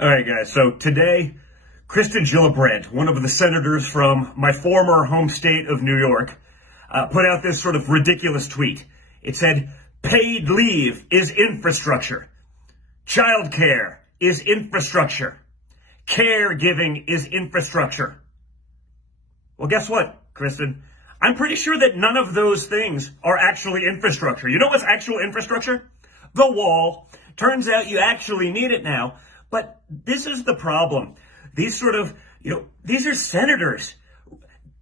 All right, guys. So today, Kristen Gillibrand, one of the senators from my former home state of New York, put out this sort of ridiculous tweet. It said, paid leave is infrastructure. Childcare is infrastructure. Caregiving is infrastructure. Well, guess what, Kristen? I'm pretty sure that none of those things are actually infrastructure. You know what's actual infrastructure? The wall. Turns out you actually need it now. But this is the problem. These these are senators.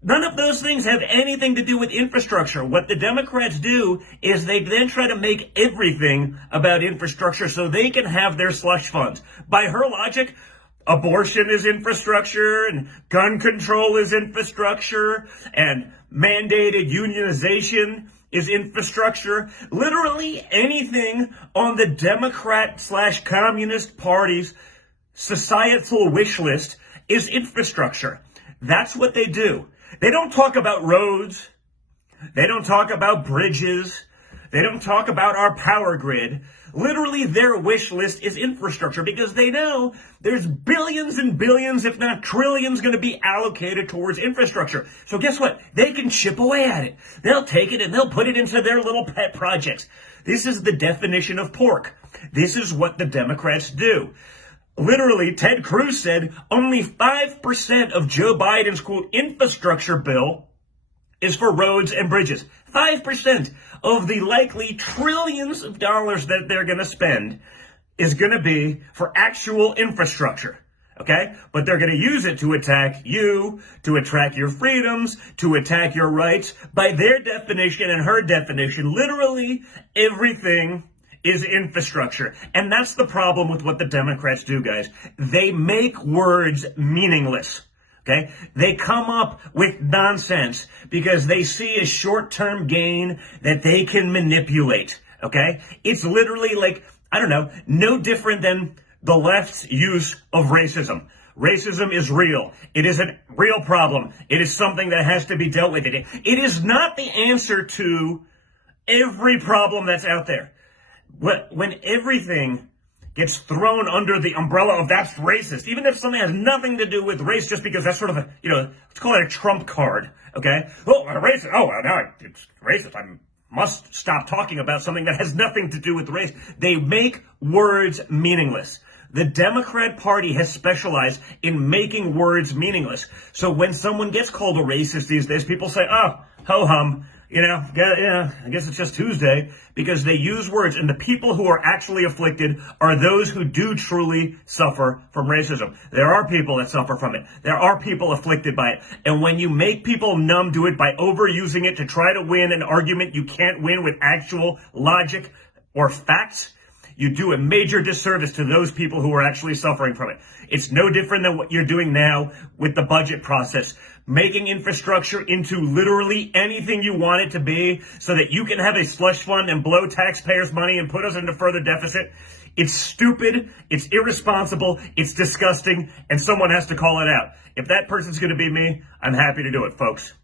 None of those things have anything to do with infrastructure. What the Democrats do is they then try to make everything about infrastructure so they can have their slush funds. By her logic, abortion is infrastructure, and gun control is infrastructure, and mandated unionization is infrastructure. Literally anything on the Democrat/Communist Party's societal wish list is infrastructure. That's what they do. They don't talk about roads. They don't talk about bridges. They don't talk about our power grid. Literally, their wish list is infrastructure because they know there's billions and billions, if not trillions, going to be allocated towards infrastructure. So guess what? They can chip away at it. They'll take it and they'll put it into their little pet projects. This is the definition of pork. This is what the Democrats do. Literally, Ted Cruz said only 5% of Joe Biden's, quote, infrastructure bill is for roads and bridges. 5% of the likely trillions of dollars that they're going to spend is going to be for actual infrastructure. Okay? But they're going to use it to attack you, to attack your freedoms, to attack your rights. By their definition and her definition, literally everything is infrastructure. And that's the problem with what the Democrats do, guys. They make words meaningless. Okay? They come up with nonsense because they see a short-term gain that they can manipulate. Okay? It's literally like, I don't know, no different than the left's use of racism. Racism is real. It is a real problem. It is something that has to be dealt with. It is not the answer to every problem that's out there. When everything gets thrown under the umbrella of that's racist, even if something has nothing to do with race, just because that's sort of a, let's call it a trump card, okay? Oh, racist. Oh, well, now it's racist. I must stop talking about something that has nothing to do with race. They make words meaningless. The Democrat Party has specialized in making words meaningless. So when someone gets called a racist these days, people say, oh, ho-hum. I guess it's just Tuesday, because they use words, and the people who are actually afflicted are those who do truly suffer from racism. There are people that suffer from it. There are people afflicted by it. And when you make people numb to it by overusing it to try to win an argument you can't win with actual logic or facts, you do a major disservice to those people who are actually suffering from it. It's no different than what you're doing now with the budget process. Making infrastructure into literally anything you want it to be so that you can have a slush fund and blow taxpayers' money and put us into further deficit. It's stupid, it's irresponsible, it's disgusting, and someone has to call it out. If that person's going to be me, I'm happy to do it, folks.